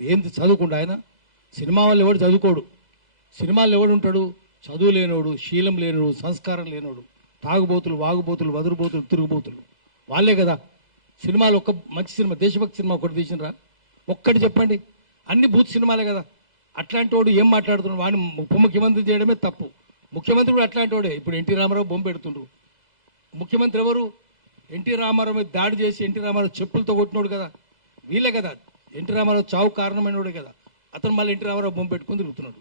మాట్లాడేది ఏంది? చదువుకుండా ఆయన సినిమా వాళ్ళు ఎవడు చదువుకోడు, సినిమాల్లో ఎవడు ఉంటాడు? చదువు లేనోడు, శీలం లేనోడు, సంస్కారం లేనోడు, తాగుబోతులు, వాగుబోతులు, వదురుబోతులు, తిరుగుబోతులు వాళ్ళే కదా. సినిమాలు ఒక్క మంచి సినిమా, దేశభక్తి సినిమా ఒకటి తీసినరా? ఒక్కటి చెప్పండి. అన్ని బూత్ సినిమాలే కదా. అట్లాంటి వాడు ఏం మాట్లాడుతున్నాడు? వాడిని ఉప ముఖ్యమంత్రి చేయడమే తప్పు. ముఖ్యమంత్రి కూడా అట్లాంటి వాడే. ఇప్పుడు ఎన్టీ రామారావు బొమ్మ పెడుతుండ్రు. ముఖ్యమంత్రి ఎవరు? ఎన్టీ రామారావు మీద దాడి చేసి ఎన్టీ రామారావు చెప్పులతో కొట్టినోడు కదా, వీళ్ళే కదా. ఎన్టీ రామారావు చావు కారణమైనోడే కదా. అతను మళ్ళీ ఎన్టీ రామారావు బొమ్మ పెట్టుకుని తిరుగుతున్నాడు.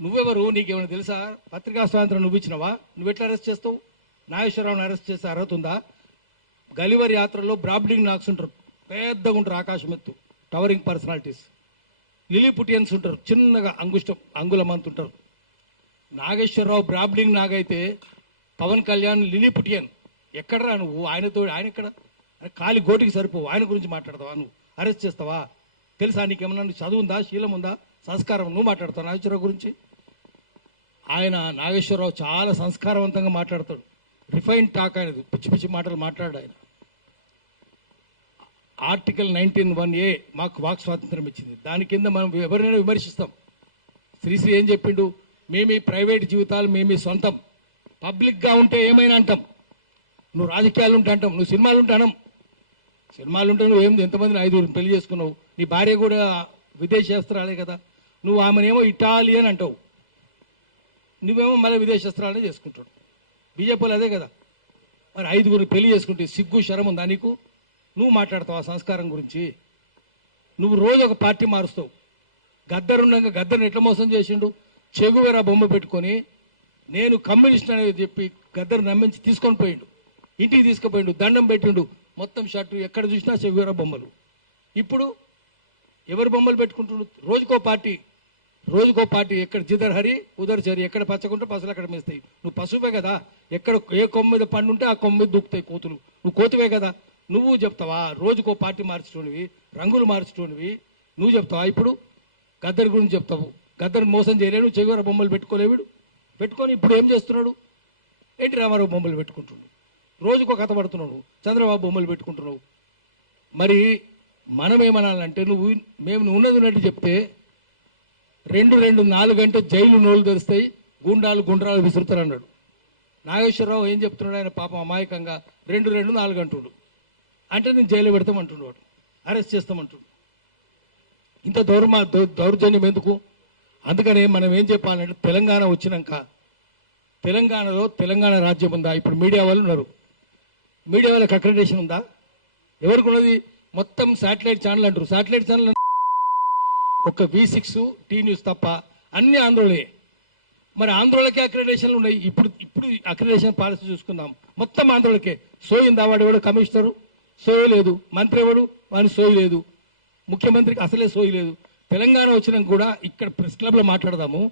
నువ్వెవరు? నీకేమైనా తెలుసా? పత్రికా స్వాతంత్రం నువ్వు ఇచ్చినవా? నువ్వు ఎట్లా అరెస్ట్ చేస్తావు? నాగేశ్వరరావుని అరెస్ట్ చేసే అర్హత ఉందా? గలివర్ యాత్రలో బ్రాబ్డింగ్ నాక్స్ ఉంటారు, పెద్దగా ఉంటారు, ఆకాశం ఎత్తు, టవరింగ్ పర్సనాలిటీస్. లిలీపుటియన్స్ ఉంటారు, చిన్నగా అంగుళమంత ఉంటారు. నాగేశ్వరరావు బ్రాబ్డింగ్ నాగైతే పవన్ కళ్యాణ్ లిలీపుటియన్. ఎక్కడరా నువ్వు? ఆయన ఎక్కడ? కాలి గోటికి సరిపోవు. ఆయన గురించి మాట్లాడతావా? నువ్వు అరెస్ట్ చేస్తావా? తెలుసా నీకేమన్నా? చదువు ఉందా, శీలం ఉందా, సంస్కారం? నువ్వు మాట్లాడతావు నాగేశ్వరరావు గురించి? ఆయన నాగేశ్వరరావు చాలా సంస్కారవంతంగా మాట్లాడతాడు. రిఫైన్ టాక్ అనేది, పిచ్చి పిచ్చి మాటలు మాట్లాడు ఆయన. ఆర్టికల్ 19(1)A మాకు వాక్ స్వాతంత్రం ఇచ్చింది. దాని కింద మనం ఎవరినైనా విమర్శిస్తాం. శ్రీశ్రీ ఏం చెప్పిండు? మేమీ ప్రైవేట్ జీవితాలు మేమీ సొంతం, పబ్లిక్గా ఉంటే ఏమైనా అంటాం. నువ్వు రాజకీయాలు ఉంటే అంటాం, నువ్వు సినిమాలు ఉంటే అనం. సినిమాలు ఉంటే నువ్వు ఎంతమందిని 5 పెళ్లి చేసుకున్నావు? నీ భార్య కూడా విదేశేస్త్రాలే కదా. నువ్వు ఆమెనేమో ఇటాలియన్ అంటావు, నువ్వేమో మళ్ళీ విదేశేస్త్రాలనే చేసుకుంటాడు. బీజేపీలు అదే కదా. మరి 5 పెళ్లి చేసుకుంటే సిగ్గు శరం ఉందా నీకు? నువ్వు మాట్లాడతావు ఆ సంస్కారం గురించి? నువ్వు రోజు ఒక పార్టీ మారుస్తావు. గద్దరుండగా గద్దర్ని ఎట్లా మోసం చేసిండు? చెగువేరా బొమ్మ పెట్టుకొని నేను కమ్యూనిస్ట్ అనేది చెప్పి గద్దరు నమ్మించి తీసుకొని పోయిండు, ఇంటికి తీసుకుపోయిండు, దండం పెట్టిండు, మొత్తం షర్టు ఎక్కడ చూసినా చెగువేరా బొమ్మలు. ఇప్పుడు ఎవరు బొమ్మలు పెట్టుకుంటుండు? రోజుకో పార్టీ. ఎక్కడ జిదర్ హరి ఉదర్ చరి, ఎక్కడ పచ్చకుంటే పసులు అక్కడ మేస్తాయి. నువ్వు పశువే కదా. ఎక్కడ ఏ కొమ్మ మీద పండు ఉంటే ఆ కొమ్మ మీద దూకుతాయి కోతులు. నువ్వు కోతివే కదా. నువ్వు చెప్తావా? రోజుకో పార్టీ మార్చుకోనివి, రంగులు మార్చుకోనివి నువ్వు చెప్తావా? ఇప్పుడు గద్దర్ గురించి చెప్తావు. గద్దర్ మోసం చేయలేడు, చెగువేరా బొమ్మలు పెట్టుకోలేవిడు. పెట్టుకొని ఇప్పుడు ఏం చేస్తున్నాడు? ఎన్టీ రామారావు బొమ్మలు పెట్టుకుంటున్నాడు. రోజుకో కథ పడుతున్నావు. చంద్రబాబు బొమ్మలు పెట్టుకుంటున్నావు. మరి మనం ఏమనాలంటే, నువ్వు ఉన్నది ఉన్నట్టు చెప్తే 2-4 గంటలు జైలు నోళ్ళు తెరుస్తాయి, గుండ్రాలు విసురుతారు అన్నాడు. నాగేశ్వరరావు ఏం చెప్తున్నాడు? ఆయన పాపం అమాయకంగా 2-4 గంటలు అంటే నేను జైలు పెడతామంటున్నాడు, అరెస్ట్ చేస్తామంటున్నాడు. ఇంత దౌర్జన్యం ఎందుకు? అందుకనే మనం ఏం చెప్పాలంటే, తెలంగాణ వచ్చినాక తెలంగాణలో తెలంగాణ రాజ్యం ఉందా? ఇప్పుడు మీడియా వాళ్ళు ఉన్నారు. మీడియా వాళ్ళకి అక్రెడిటేషన్ ఉందా? ఎవరికి ఉన్నది? మొత్తం శాటిలైట్ ఛానల్ అంటారు. శాటిలైట్ ఛానల్ ఒక V6 టీ న్యూస్ తప్ప అన్ని ఆంధ్రలే. మరి ఆంధ్రలకే అక్రెడిటేషన్లు ఉన్నాయి. ఇప్పుడు అక్రెడిటేషన్ పాలసీ చూసుకుందాం, మొత్తం ఆంధ్రలకే. సోయిందా? వాడు ఎవడు కమిషనరు? సోయి లేదు. మంత్రి ఎవడు? వాడిని సోయి లేదు. ముఖ్యమంత్రికి అసలే సోయి లేదు. తెలంగాణ వచ్చినాక కూడా ఇక్కడ ప్రెస్ క్లబ్లో మాట్లాడదాము,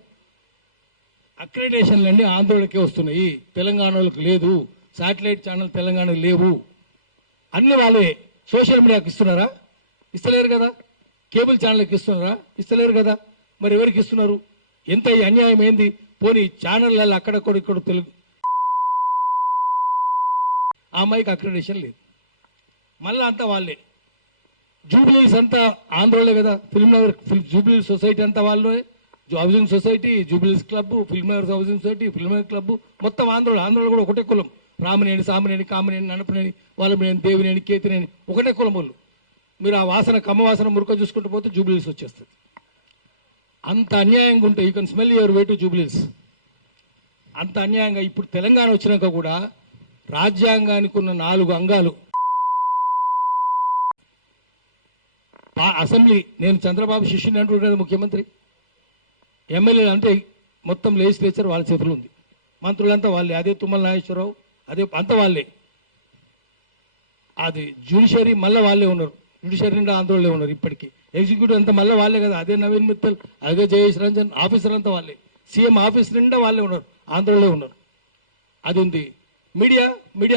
అక్రెడిటేషన్లన్నీ ఆంధ్రలకే వస్తున్నాయి, తెలంగాణలకు లేదు. శాటిలైట్ ఛానల్ తెలంగాణ లేవు. అన్ని వాళ్ళే. సోషల్ మీడియాకి ఇస్తున్నారా? ఇస్తలేరు కదా. కేబుల్ ఛానల్కి ఇస్తున్నారా? ఇస్తలేరు కదా. మరి ఎవరికి ఇస్తున్నారు? ఎంత అన్యాయం ఏంది? పోనీ ఛానళ్ళల్లో అక్కడక్కడ తెలుగు ఆ అమ్మాయికి అక్రెడిటేషన్ లేదు. మళ్ళా అంతా వాళ్ళే. జూబ్లీస్ అంతా ఆంధ్రలో కదా. ఫిల్మ్ నగర్ జూబ్లీ సొసైటీ అంతా వాళ్ళే. Housing society, Jubilees club, film Nagar housing society, film Nagar club మొత్తం ఆంధ్రలో కూడా ఒకటే కులం. రామనేని, సామనేని, కామనేని, ననపనేని, వాళ్ళమనేని, దేవినేని, కేతినేని ఒకటే కులం వాళ్ళు. మీరు ఆ వాసన, కమ్మ వాసన మురుక చూసుకుంటూ పోతే జూబ్లీస్ వచ్చేస్తుంది. అంత అన్యాయంగా ఉంటాయి. You can smell your way to Jubilees. అంత అన్యాయంగా ఇప్పుడు తెలంగాణ వచ్చినాక కూడా రాజ్యాంగానికి ఉన్న 4 అంగాలు అసెంబ్లీ. నేను చంద్రబాబు శిష్యుని అంటున్నాడు కదా ముఖ్యమంత్రి. ఎమ్మెల్యేలు అంటే మొత్తం లెజిస్లేచర్ వాళ్ళ చేతులు ఉంది, మంత్రులంతా వాళ్ళే. అదే తుమ్మల నాగేశ్వరరావు, అదే అంతా వాళ్ళే. అది జ్యుడిషియరీ మళ్ళీ వాళ్ళే ఉన్నారు. జ్యుడిషియరీ నిండా ఆందోళనలో ఉన్నారు ఇప్పటికీ. ఎగ్జిక్యూటివ్ అంతా మళ్ళీ వాళ్ళే కదా. అదే నవీన్ మిత్తల్, అదే జయేష్ రంజన్, ఆఫీసర్ అంతా వాళ్ళే. సీఎం ఆఫీస్ నిండా వాళ్ళే ఉన్నారు, ఆందోళనలో ఉన్నారు. అది ఉంది. మీడియా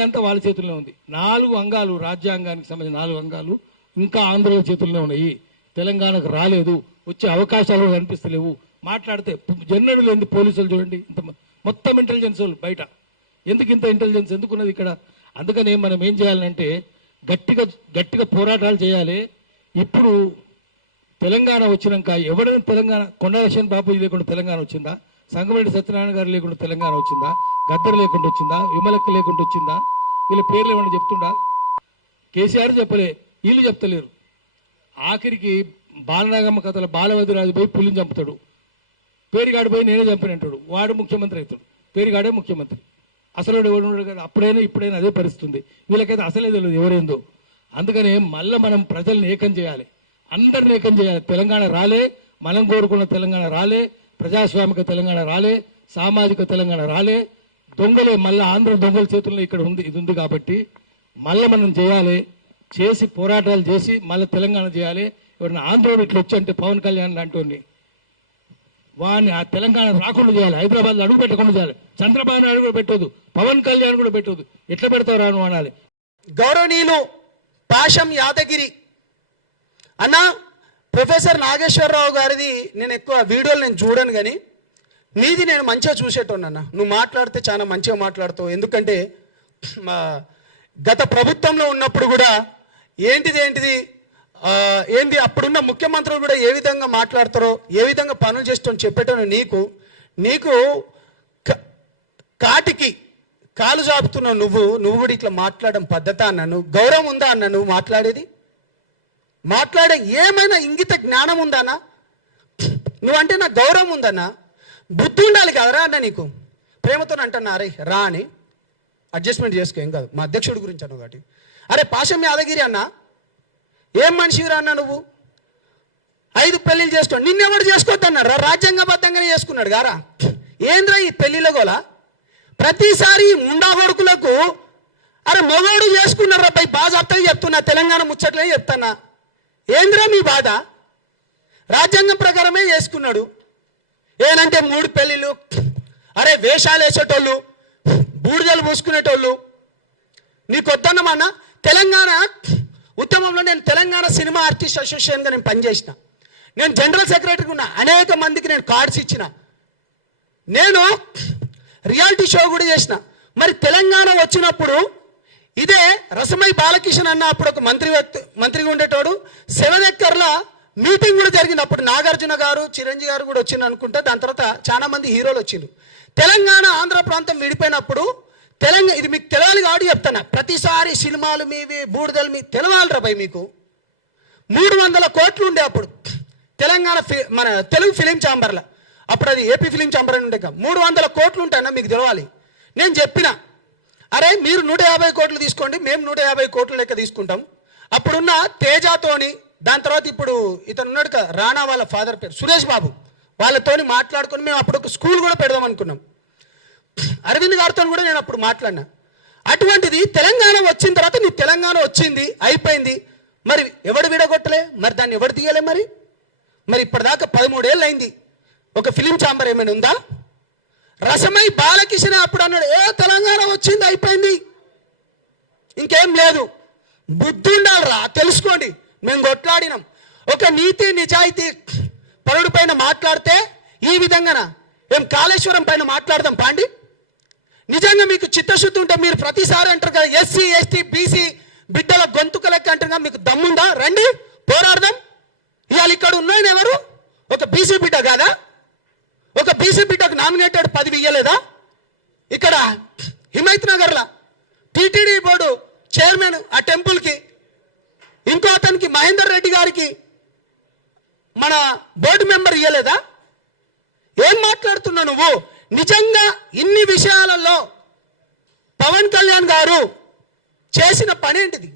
అంతా వాళ్ళ చేతుల్లో ఉంది. 4 అంగాలు, రాజ్యాంగానికి సంబంధించిన 4 అంగాలు ఇంకా ఆంధ్రుల చేతుల్లో ఉన్నాయి. తెలంగాణకు రాలేదు, వచ్చే అవకాశాలు కనిపిస్తలేవు. మాట్లాడితే జన్నడు లేని పోలీసులు చూడండి, ఇంత మొత్తం ఇంటెలిజెన్స్ వాళ్ళు బయట. ఎందుకు ఇంత ఇంటెలిజెన్స్ ఎందుకున్నది ఇక్కడ? అందుకనే మనం ఏం చేయాలంటే గట్టిగా పోరాటాలు చేయాలి. ఇప్పుడు తెలంగాణ వచ్చినాక ఎవరైనా తెలంగాణ కొండలక్ష్మణ్ బాపూజీ లేకుండా తెలంగాణ వచ్చిందా? సంగమరెడ్డి సత్యనారాయణ గారు లేకుండా తెలంగాణ వచ్చిందా? గద్దర్ లేకుండా వచ్చిందా? విమలక్క లేకుండా వచ్చిందా? వీళ్ళ పేర్లు ఏమన్నా చెప్తుండా? కేసీఆర్ చెప్పలే, వీళ్ళు చెప్తలేరు. ఆఖరికి బాలనాగమ్మ కథల బాలవదిరాజు పోయి పులిని చంపుతాడు, పేరుగాడు పోయి నేనే చంపినంటాడు, వాడు ముఖ్యమంత్రి అవుతాడు, పేరుగాడే ముఖ్యమంత్రి. అసలు ఎవడు ఉన్నాడు కదా, అప్పుడైనా ఇప్పుడైనా అదే పరిస్థితుంది. వీళ్ళకైతే అసలే తెలియదు ఎవరేందో. అందుకనే మళ్ళీ మనం ప్రజల్ని ఏకం చేయాలి, అందరిని ఏకం చేయాలి. తెలంగాణ రాలే, మనం కోరుకున్న తెలంగాణ రాలే, ప్రజాస్వామిక తెలంగాణ రాలే, సామాజిక తెలంగాణ రాలే. దొంగలే మళ్ళీ ఆంధ్ర దొంగల చేతుల్లో ఇక్కడ ఉంది, ఇది ఉంది. కాబట్టి మళ్ళీ మనం చేయాలి, చేసి పోరాటాలు చేసి మళ్ళీ తెలంగాణ చేయాలి. ఎవరైనా ఆంధ్రోడు ఇట్లా వచ్చి అంటే పవన్ కళ్యాణ్ లాంటి వాడిని ఆ తెలంగాణ రాకుండా చేయాలి, హైదరాబాద్లో అడుగు పెట్టకుండా చేయాలి. చంద్రబాబు నాయుడు కూడా పెట్టదు, పవన్ కళ్యాణ్ కూడా పెట్టదు. ఎట్లా పెడతావు రాను అనాలి. గౌరవనీయులు పాశం యాదగిరి అన్న, ప్రొఫెసర్ నాగేశ్వరరావు గారిది నేను ఎక్కువ వీడియోలు నేను చూడను, కానీ నీది నేను మంచిగా చూసేటోను అన్న. నువ్వు మాట్లాడితే చాలా మంచిగా మాట్లాడుతావు. ఎందుకంటే గత ప్రభుత్వంలో ఉన్నప్పుడు కూడా ఏంది అప్పుడున్న ముఖ్యమంత్రులు కూడా ఏ విధంగా మాట్లాడతారో, ఏ విధంగా పనులు చేస్తారో చెప్పేటోను. నీకు కాటికి కాలు చాపుతున్నావు నువ్వు కూడా ఇట్లా మాట్లాడడం పద్ధతి అన్నాను. గౌరవం ఉందా అన్న? నువ్వు మాట్లాడే ఏమైనా ఇంగిత జ్ఞానం ఉందన్నా? నువ్వంటే నాకు గౌరవం ఉందన్నా, బుద్ధి ఉండాలి కదరా అన్న. నీకు ప్రేమతో అంటున్నా, అరే రా అని అడ్జస్ట్మెంట్ చేసుకో, ఏం కాదు. మా అధ్యక్షుడి గురించి అన్న ఒకటి. అరే పాశం యాదగిరి అన్న, ఏం మనిషిరా అన్న నువ్వు? 5 పెళ్ళిళ్ళు చేసుకోండి, నిన్నెవడు చేసుకోవద్దన్నారా? రాజ్యాంగబద్ధంగానే చేసుకున్నాడు గారా. ఏంద్రా ఈ పెళ్లిళ్ళ గోలా? ప్రతిసారి ముండా కొడుకులకు అరే మొగోడు చేసుకున్నారా పై బాగా అర్థం చెప్తున్నా, తెలంగాణ ముచ్చట్లే చెప్తానా. ఏంద్రా మీ బాధ? రాజ్యాంగం ప్రకారమే చేసుకున్నాడు. ఏనంటే 3 పెళ్ళిళ్ళు, అరే వేషాలు వేసేటోళ్ళు, బూడిదలు పూసుకునేటోళ్ళు. నీకు వద్దన్నమన్నా. తెలంగాణ ఉద్యమంలో నేను తెలంగాణ సినిమా ఆర్టిస్ట్ అసోసియేషన్గా నేను పనిచేసిన, నేను జనరల్ సెక్రటరీగా ఉన్నా, అనేక మందికి నేను కార్డ్స్ ఇచ్చిన, నేను రియాలిటీ షో కూడా చేసిన. మరి తెలంగాణ వచ్చినప్పుడు ఇదే రసమై బాలకిషన్ అన్న అప్పుడు ఒక మంత్రిగా ఉండేటోడు 7 ఎకర్ల మీటింగ్ కూడా జరిగింది. అప్పుడు నాగార్జున గారు, చిరంజీవి గారు కూడా వచ్చింది అనుకుంటా. దాని తర్వాత చాలా మంది హీరోలు వచ్చిండ్రు. తెలంగాణ ఆంధ్ర ప్రాంతం విడిపోయినప్పుడు ఇది మీకు తెలవాలి కాబట్టి చెప్తాను. ప్రతిసారి సినిమాలు మీవి, బూడిదలు మీ తెలవాలిరా భయ్. మీకు 300 కోట్లు ఉండే అప్పుడు తెలంగాణ మన తెలుగు ఫిలిం ఛాంబర్లో. అప్పుడు అది ఏపీ ఫిలిం ఛాంబర్ అని ఉండే. 300 కోట్లు ఉంటాయన్నా, మీకు తెలవాలి. నేను చెప్పిన, అరే మీరు 150 కోట్లు తీసుకోండి, మేము 150 కోట్ల లెక్క తీసుకుంటాం. అప్పుడున్న తేజాతోని, దాని తర్వాత ఇప్పుడు ఇతను ఉన్నాడు కదా రానా వాళ్ళ ఫాదర్ పేరు సురేష్ బాబు, వాళ్ళతోని మాట్లాడుకొని మేము అప్పుడు ఒక స్కూల్ కూడా పెడదాం అనుకున్నాం. అరవింద్ గారితో కూడా నేను అప్పుడు మాట్లాడినా. అటువంటిది తెలంగాణ వచ్చిన తర్వాత నీ తెలంగాణ వచ్చింది, అయిపోయింది. మరి ఎవడు విడగొట్టలే? మరి దాన్ని ఎవడు తీయలే? మరి ఇప్పటిదాకా 13 ఏళ్ళు అయింది. ఒక ఫిలిం ఛాంబర్ ఏమైనా ఉందా? రసమై బాలకిషన్ అప్పుడు అన్నాడు, తెలంగాణ వచ్చింది, అయిపోయింది, ఇంకేం లేదు. బుద్ధి ఉండాలిరా, తెలుసుకోండి. మేము కొట్లాడినాం. ఒక నీతి నిజాయితీ పరుడు పైన మాట్లాడితే ఈ విధంగా ఏం కాళేశ్వరం పైన మాట్లాడదాం పాండి? నిజంగా మీకు చిత్తశుద్ధి ఉంటే మీరు ప్రతిసారి అంటారు కదా ఎస్సీ ఎస్టీ బీసీ బిడ్డల గొంతుక లెక్క అంటారు. మీకు దమ్ముందా? రండి పోరాడదాం. ఇవాళ ఇక్కడ ఉన్నాయని ఎవరు? ఒక బీసీ బిడ్డ కాదా? ఒక బీసీ బిడ్డకు నామినేటెడ్ పదవి ఇయ్యలేదా? ఇక్కడ హిమైత్ నగర్లో టీటీడీ బోర్డు చైర్మన్ ఆ టెంపుల్కి, ఇంకో అతనికి మహేందర్ రెడ్డి గారికి మన బోర్డు మెంబర్ ఇయ్యలేదా? ఏం మాట్లాడుతున్నావు నువ్వు? నిజంగా ఇన్ని విషయాలలో పవన్ కళ్యాణ్ గారు చేసిన పని ఏంటిది?